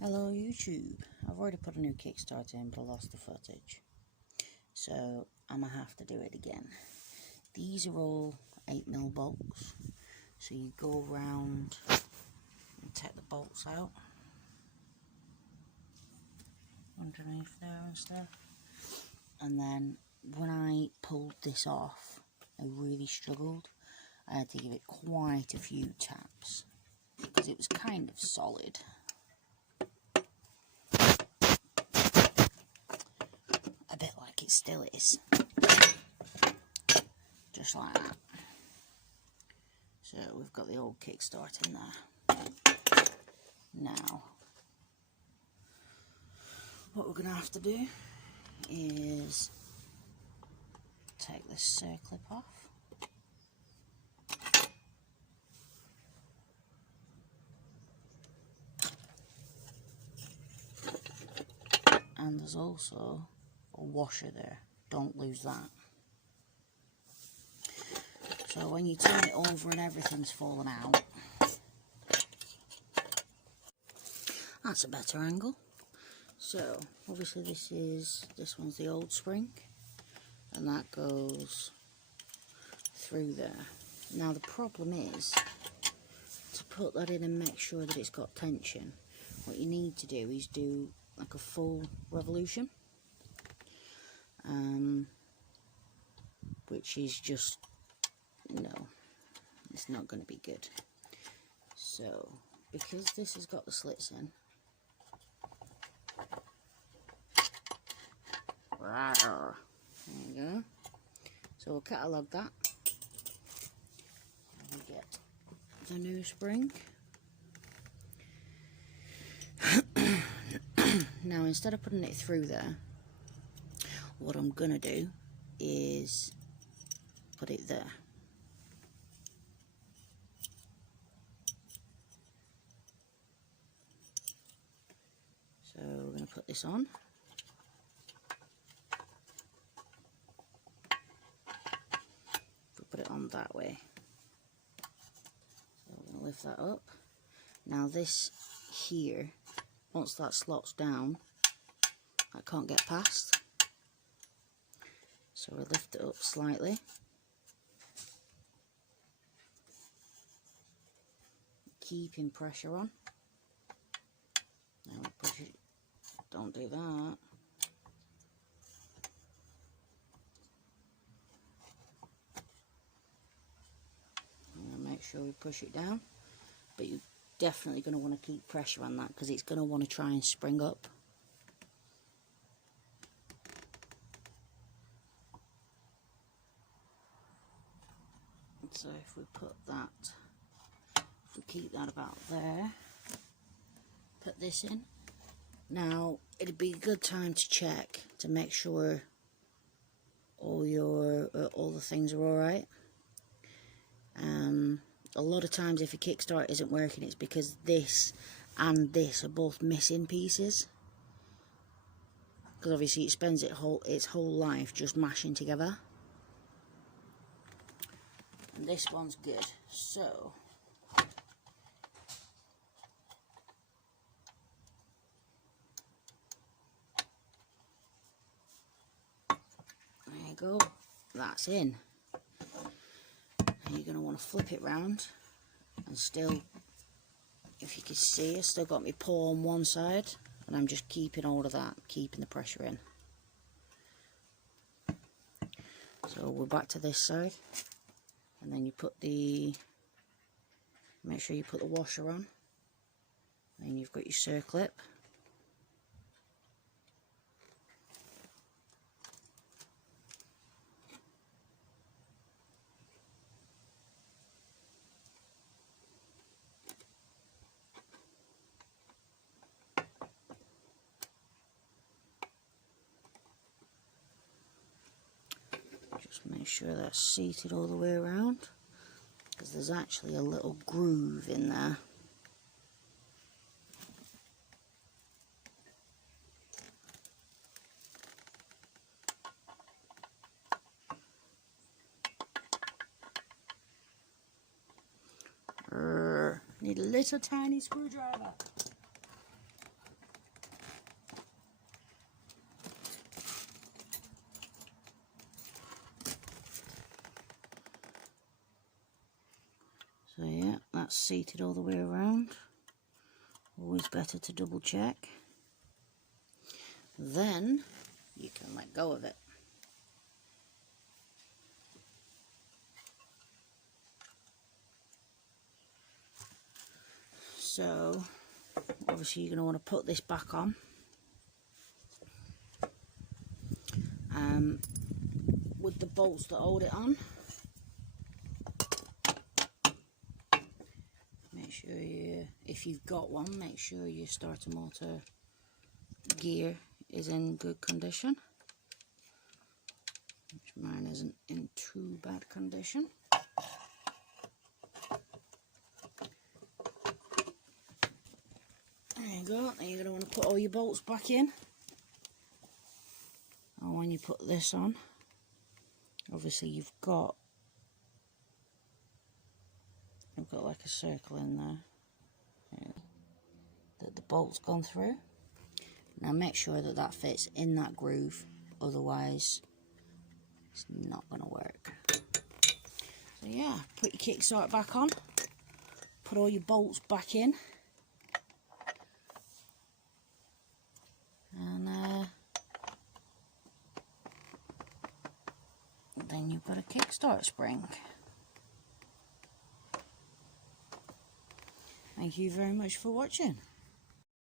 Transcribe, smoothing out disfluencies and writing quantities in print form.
Hello YouTube, I've already put a new Kickstarter in but I lost the footage, so I'm going to have to do it again. These are all 8mm bolts, so you go around and take the bolts out underneath there and stuff, and then when I pulled this off I really struggled. I had to give it quite a few taps because it was kind of solid. A bit like it still is. Just like that. So we've got the old kickstart in there. Now, what we're going to have to do is take this circlip off. And there's also a washer there, don't lose that. So when you turn it over and everything's fallen out, that's a better angle. So obviously this one's the old spring, and that goes through there. Now the problem is to put that in and make sure that it's got tension. What you need to do is do like a full revolution, which is just, no, it's not going to be good. So because this has got the slits in, there you go. So we'll catalogue that. And we get the new spring. Now instead of putting it through there, what I'm going to do is put it there. So we're going to put this on. We'll put it on that way. So we're going to lift that up. Now this here, once that slots down, I can't get past. So we'll lift it up slightly. Keeping pressure on. Now we'll push it. Don't do that. I'm going to make sure we push it down. But you're definitely going to want to keep pressure on that because it's going to want to try and spring up. So if we put that, if we keep that about there, put this in. Now it'd be a good time to check to make sure all the things are all right. A lot of times if your kickstart isn't working, it's because this and this are both missing pieces, because obviously it spends its whole life just mashing together. And this one's good. So there you go, that's in. And you're going to want to flip it round, and still, if you can see, I still got my paw on one side, and I'm just keeping all of that, keeping the pressure in. So we're back to this side, and then you put make sure you put the washer on, and then you've got your circlip. Just make sure that's seated all the way around, because there's actually a little groove in there. Need a little tiny screwdriver. that's seated all the way around. Always better to double check. Then you can let go of it. So obviously you're going to want to put this back on. With the bolts that hold it on. Make sure you, if you've got one, make sure your starter motor gear is in good condition. Which mine isn't in too bad condition. There you go. Then you're going to want to put all your bolts back in. And when you put this on, obviously you've got like a circle in there that the bolt's gone through. Now make sure that that fits in that groove, otherwise it's not going to work. So yeah, put your kickstart back on, put all your bolts back in, and then you've got a kickstart spring. Thank you very much for watching.